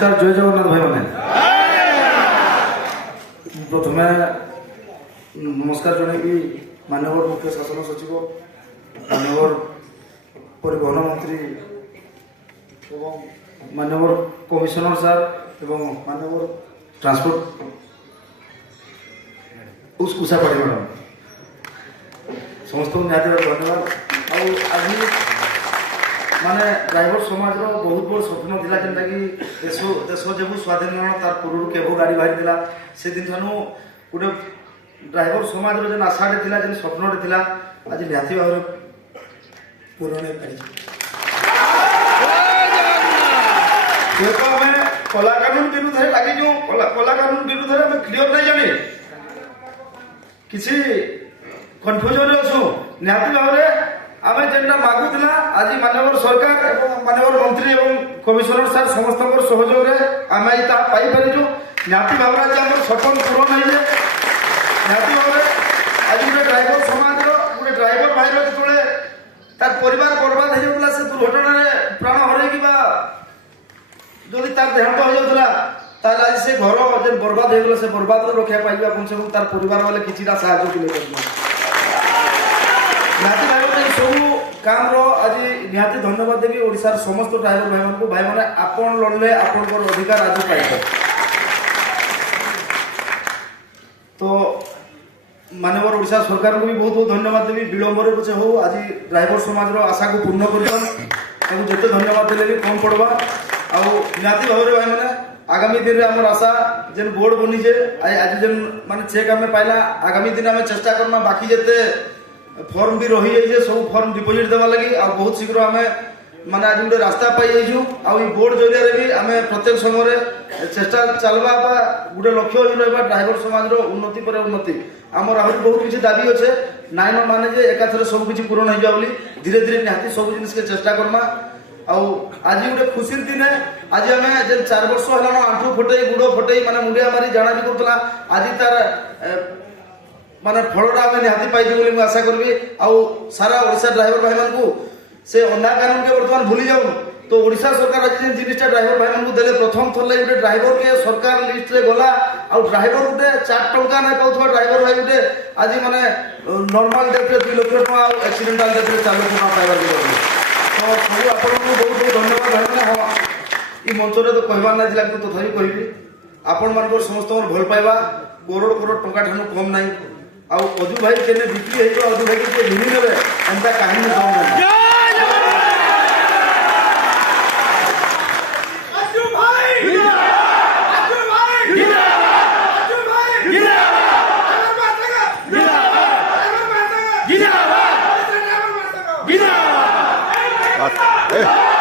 नमस्कार जय जगन्नाथ भाई मैंने प्रथम नमस्कार जनइबी माननीय मुख्य शासन सचिव माननीय परिवहन मंत्री माननीय कमिशनर सार एवं माननीय ट्रांसपोर्ट उषा पाड़ी मैडम समस्त धन्यवाद आज माने ड्राइवर समाज बहुत बड़ स्वप्न थिला जेनटा कि देश जेबू स्वाधीन तार पूर्व केबो गाड़ी बाहरी थिला से दिन ठानु गोटे ड्राइवर समाज जेन आशाटे थिला जेन स्वप्नटे थिला आज निहाती भाव पूरण हो पारि कला कानून विरुद्ध लगे जो कला कानून विरुद्ध में क्लियर नहीं जानी किसी कन्फ्यूजन अच्छु निहाती भाव आम जेनटा मागुला आज माननीय सरकार एवं माननीय मंत्री एवं कमिशनर सार समस्त सहयोग आम पाइपरिचु निहाती भाव आज आम सपन पूरण हो निहाती भाव आज गोटे ड्राइवर समाज गोटे ड्राइवर भाई जो तार परिवार बर्बाद हो जाता से दुर्घटना प्राण हर जदि तार देहांत हो जाता तार आज से घर जेन बर्बाद हो गला से बर्बाद रक्षा पाइबा कम से कम तार परिवार वाले किसी साहय निहाती भाई सब काम आज निहाती धन्यवाद देवी ओडिशार समस्त ड्राइवर भाई भाई मैंने आपण लड़ले आपण अधिकार आज पाइबे तो माननीय ओडिशा सरकार को भी बहुत बहुत धन्यवाद देवी विलंबर पचे हो आज ड्राइवर समाज आशा को पूर्ण कर जिते धन्यवाद देले भी कम पड़वा आती भाव भाई मैंने आगामी दिन में आम आशा जेन बोर्ड बनीजे आज जेन माने चेक आम पाइला आगामी दिन में चेष्टा करना बाकी जिते फॉर्म भी रही जाइए सब फॉर्म डिपोजिट देवा लगी आ बहुत शीघ्र आम माने आज गोटे रास्ता पाई जाइछु आ बोर्ड जरिया भी आम प्रत्येक समय चेष्टा चलवा गोटे लक्ष्य हो रहा ड्राइवर समाज उन्नति पर उन्नति आमर आहरी बहुत किसी दाबी अच्छे नाइन माने जे एकाथरे सब किसी पूरण हो जाए धीरे धीरे निहाती सब जिनिस के चेष्टा करमा आज गोटे खुशी दिन आज आम जे 4 वर्ष है आंठू फटे गुड़ फटे माने मुंडिया मारी जाना भी करूला आज तार माने फलटा आम निहाती पाइबे बोली मैं आशा करी सारा ओडिशा ड्राइवर भाई मान से अन्याय कानून के बर्तमान भूली जाऊन तो ओडिशा सरकार आज जिनिसटा ड्राइवर भाई मान देले प्रथम थर लगे गोटे ड्राइवर के सरकार लिस्ट रे गला आ ड्राइवर गोटे 4 टंका नहीं पाउथवा ड्राइवर भाई गोटे आज माने नॉर्मल डेथ रे 2 लाख टका एक्सीडेंटल डेथ रे 4 लाख टका पाइबार तो सब आपन को बहुत बहुत धन्यवाद भाई मैंने हाँ ये मंच रे तो कहबार ना जिला तो तथापि कहबी आपण मान समस्त भल पाइबा करोड़ करोड़ टंका ठानु कम नहीं आउ अजू भाई केने बिक्री है अजू भाई के भिनी नेबे एंता कहानी कम नहीं अजू भाई अजू भाई जिंदाबाद जिंदाबाद जिंदाबाद जिंदाबाद